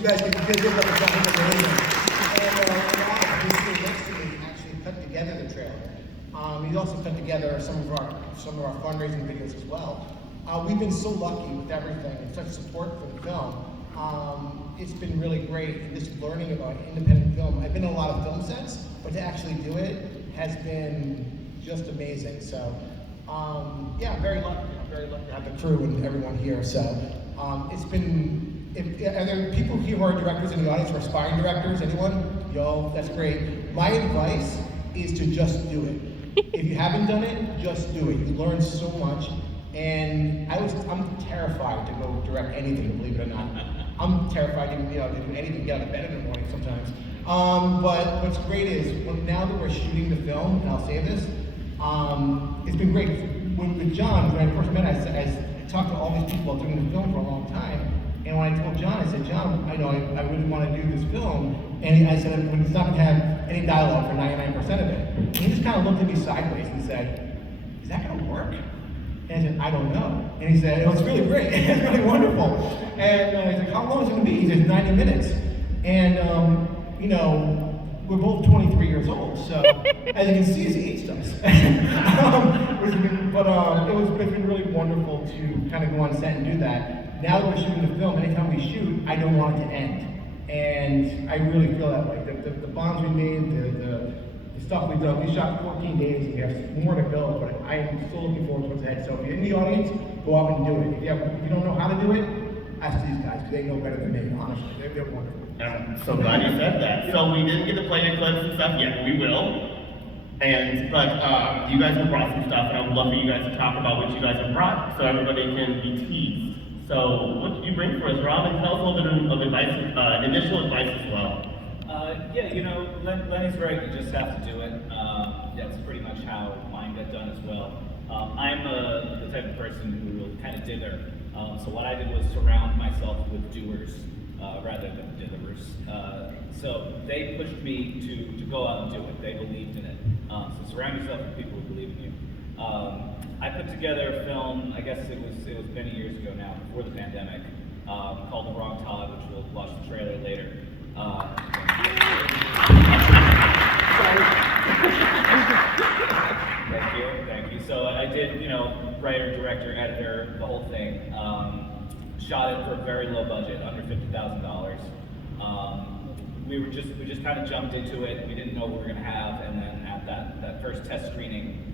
you guys can give up the something amazing. And Rob, who's sitting next to me, actually put together the trailer. He's also put together some of our fundraising videos as well. We've been so lucky with everything and such support for the film. It's been really great, and just learning about independent film. I've been in a lot of film sets, but to actually do it has been just amazing. So, yeah, I'm very lucky. I'm very lucky to have the crew and everyone here. So, it's been. Are there people here who are directors in the audience, or aspiring directors? Anyone? Yo, that's great. My advice is to just do it. If you haven't done it, just do it. You learn so much. And I'm terrified to go direct anything, believe it or not. I'm terrified to do anything, get out of bed in the morning sometimes. But what's great is, now that we're shooting the film, and I'll say this, it's been great. With John, when I first met, I talked to all these people about doing the film for a long time. And when I told John, I said, John, I really want to do this film. And I said, it's not going to have any dialogue for 99% of it. And he just kind of looked at me sideways and said, is that going to work? And I said, I don't know. And he said, it's really great. It's really wonderful. And I said, how long is it going to be? He said, 90 minutes. And, we're both 23 years old. So, as you can see, it's aged us. It's been really wonderful to kind of go on set and do that. Now that we're shooting the film, anytime we shoot, I don't want it to end. And I really feel that way. The bonds we made, the stuff we've done, we shot 14 days, and we have more to go, but I am still looking forward to what's ahead. So if you're in the audience, go out and do it. If you don't know how to do it, ask these guys, because they know better than me, honestly. They're wonderful. I'm so glad you said that. So we didn't get to play the clips and stuff yet, we will. But you guys have brought some stuff, and I would love for you guys to talk about what you guys have brought, so everybody can be teased. So what did you bring for us, Rob? And tell us a little bit of advice, initial advice as well. Lenny's right, you just have to do it. That's pretty much how mine got done as well. I'm the type of person who will kind of dither. So what I did was surround myself with doers rather than ditherers. So they pushed me to go out and do it. They believed in it. So surround yourself with people who believe in you. I put together a film, I guess it was many years ago now, before the pandemic, called The Wrong Todd, which we'll watch the trailer later. Thank you. So I did, writer, director, editor, the whole thing. Shot it for a very low budget, under $50,000. We just kind of jumped into it. We didn't know what we were going to have, and then at that first test screening,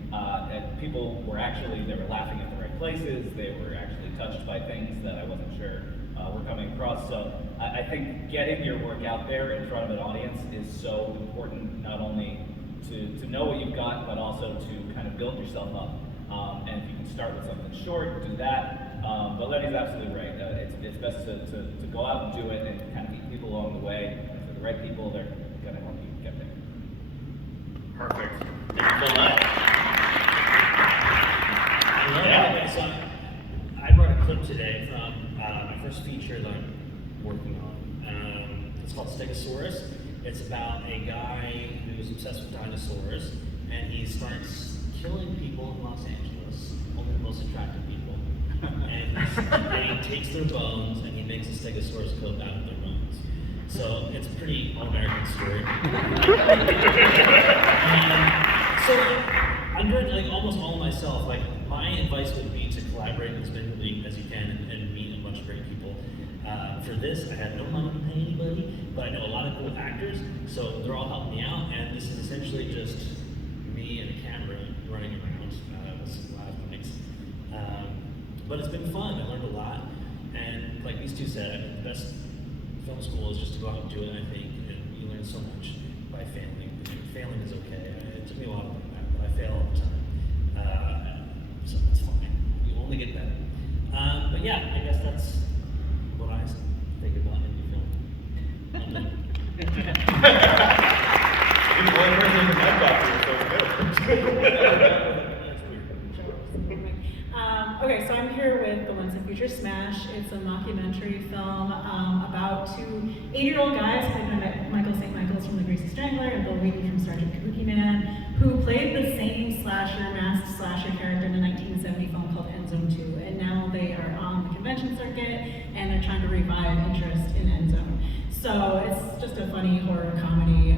people were they were laughing at the right places. They were actually touched by things that I wasn't sure were coming across. So I think getting your work out there in front of an audience is so important, not only to know what you've got, but also to kind of build yourself up. And if you can start with something short, do that. But Lenny's absolutely right. It's best to go out and do it and kind of meet people along the way. And for the right people, they're going to help you get there. Perfect. Thank you so much. Okay, so I brought a clip today from my first feature that I'm working on. It's called Stegosaurus. It's about a guy who's obsessed with dinosaurs, and he starts killing people in Los Angeles, only the most attractive people. And he takes their bones and he makes a Stegosaurus coat out of their bones. So it's a pretty all-American story. So I'm doing almost all myself. My advice would be to collaborate as minimally as you can and meet a bunch of great people. For this, I had no money to pay anybody, but I know a lot of cool actors, so they're all helping me out. And this is essentially just me and a camera running around with some live mics. But it's been fun. I learned a lot, and like these two said, the best film school is just to go out and do it. I think, and you learn so much by failing. Failing is okay. It took me a while to learn that, but I fail all the time, so that's fine. You only get better. But yeah, I guess that's what I think about indie film. You're the only person in the med doctor, so it's good. Okay, so I'm here with The Once and Future Smash. It's a mockumentary film about two 80-year-old guys played by Michael St. Michaels from The Greasy Strangler and Bill Wheaton from Sergeant Kabuki Man, who played the same masked slasher character in a 1970 film called End Zone 2. And now they are on the convention circuit and they're trying to revive interest in End Zone. So it's just a funny horror comedy.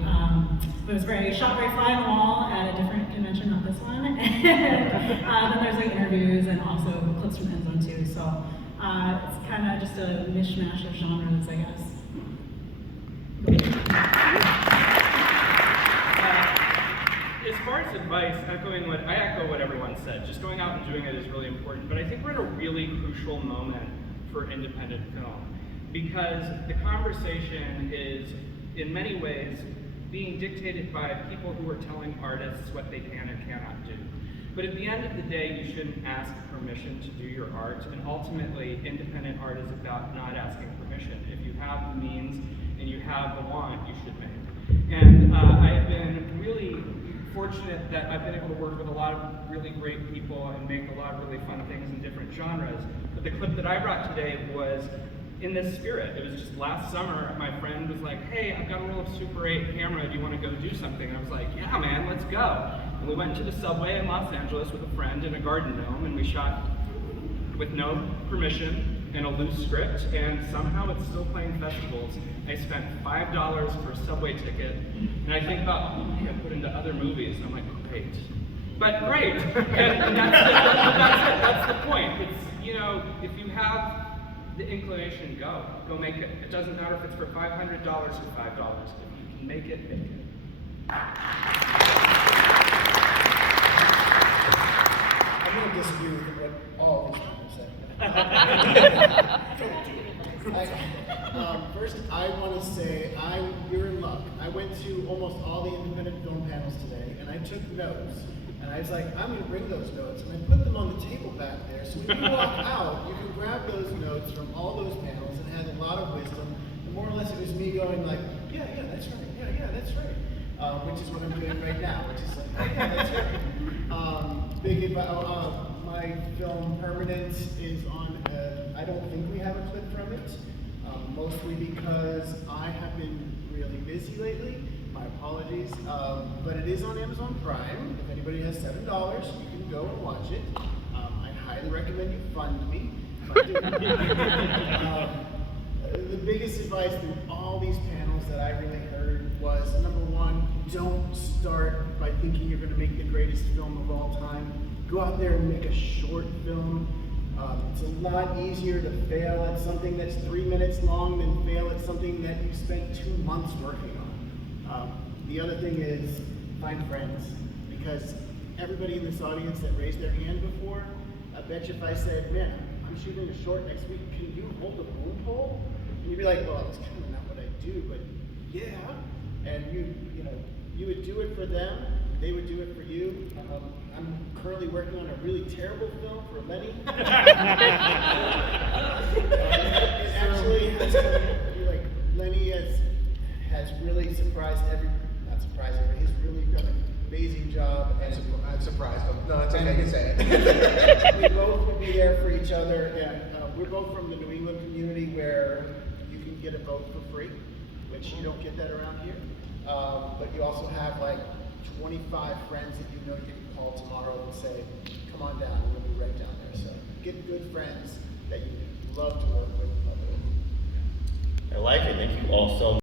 It was shot very fly on the wall at a different convention, not this one. And then there's like interviews and also clips from End Zone too. So it's kind of just a mishmash of genres, I guess. As far as advice, I echo what everyone said. Just going out and doing it is really important. But I think we're at a really crucial moment for independent film because the conversation is, in many ways, being dictated by people who are telling artists what they can and cannot do. But at the end of the day, you shouldn't ask permission to do your art. And ultimately, independent art is about not asking permission. If you have the means and you have the want, you should make. And I have been really fortunate that I've been able to work with a lot of really great people and make a lot of really fun things in different genres. But the clip that I brought today was in this spirit. It was just last summer, my friend was like, hey, I've got a roll of Super 8 camera, do you want to go do something? And I was like, yeah man, let's go. And we went to the subway in Los Angeles with a friend in a garden gnome, and we shot with no permission and a loose script, and somehow it's still playing festivals. I spent $5 for a subway ticket, and I think about, oh, I put into other movies, and I'm like, great. But great, and that's the point. It's, you know, if you have the inclination, go make it. It doesn't matter if it's for $500 or $5. If you can make it, make it. I'm going to disagree with what all of these people said. First, I want to say you're in luck. I went to almost all the independent film panels today, and I took notes. And I was like, I'm going to bring those notes, and I put them on the table back there. So when you walk out, you can grab those notes from all those panels, and it has a lot of wisdom. And more or less, it was me going like, yeah, that's right. Yeah, that's right. Which is what I'm doing right now, which is like, oh, yeah, that's right. Big advice. My film Permanence is on. I don't think we have a clip from it, mostly because I have been really busy lately. My apologies, but it is on Amazon Prime. If anybody has $7, you can go and watch it. I highly recommend you fund me. The biggest advice through all these panels that I really heard was, number one, don't start by thinking you're going to make the greatest film of all time. Go out there and make a short film. It's a lot easier to fail at something that's 3 minutes long than fail at something that you spent 2 months working on. The other thing is find friends, because everybody in this audience that raised their hand before, I bet you if I said, man, I'm shooting a short next week, can you hold the boom pole? And you'd be like, well, it's kind of not what I do, but yeah. And you would do it for them, they would do it for you. I'm currently working on a really terrible film for Lenny. Actually, like Lenny has really surprised not surprising, but he's really done an amazing job. And I'm surprised, but no, it's okay, I can say it. We both would be there for each other, and we're both from the New England community where you can get a vote for free, which you don't get that around here. But you also have like 25 friends that you know you can call tomorrow and say, come on down, we'll be right down there. So get good friends that you love to work with. I like it. Thank you all so much.